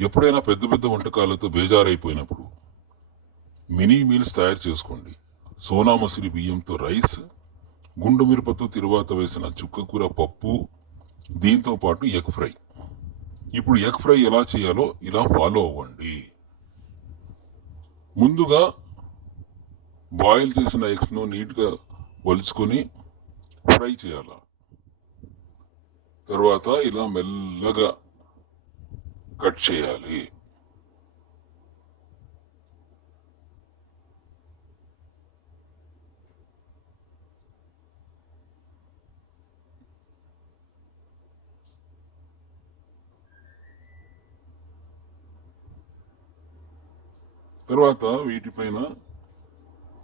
ఎప్పుడైనా పెద్ద పెద్ద వంటకాలతో బేజారైపోయినప్పుడు మినీ మీల్స్ తయారు చేసుకోండి. సోనా మసూరి బియ్యంతో రైస్, గుండు మిరపతో తిరువాత వేసిన చుక్కకూర పప్పు, దీంతో పాటు ఎగ్ ఫ్రై. ఇప్పుడు ఎగ్ ఫ్రై ఎలా చేయాలో ఇలా ఫాలో అవ్వండి. ముందుగా బాయిల్ చేసిన ఎగ్స్ను నీట్గా వలుచుకొని ఫ్రై చేయాలి. తర్వాత ఇలా మెల్లగా కట్ చేయాలి. తర్వాత వీటిపైన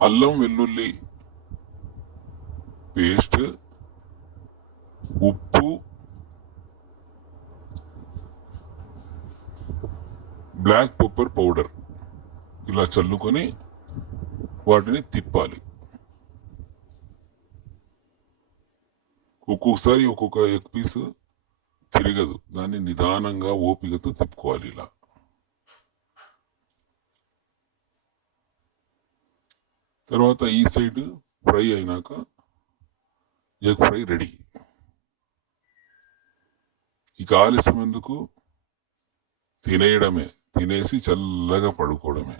అల్లం వెల్లుల్లి పేస్ట్, ఉప్పు, బ్లాక్ పెప్పర్ పౌడర్ ఇలా చల్లుకొని వాటిని తిప్పాలి. ఒక్కొక్కసారి ఒక్కొక్క ఎగ్ పీస్ తిరగదు, దాన్ని నిదానంగా ఓపికతో తిప్పుకోవాలి. ఇలా తర్వాత ఈ సైడ్ ఫ్రై అయినాక ఎగ్ ఫ్రై రెడీ. ఇక ఆలస్యం ఎందుకు, తినేయడమే, తినేసి చల్లగా పడుకోవడమే.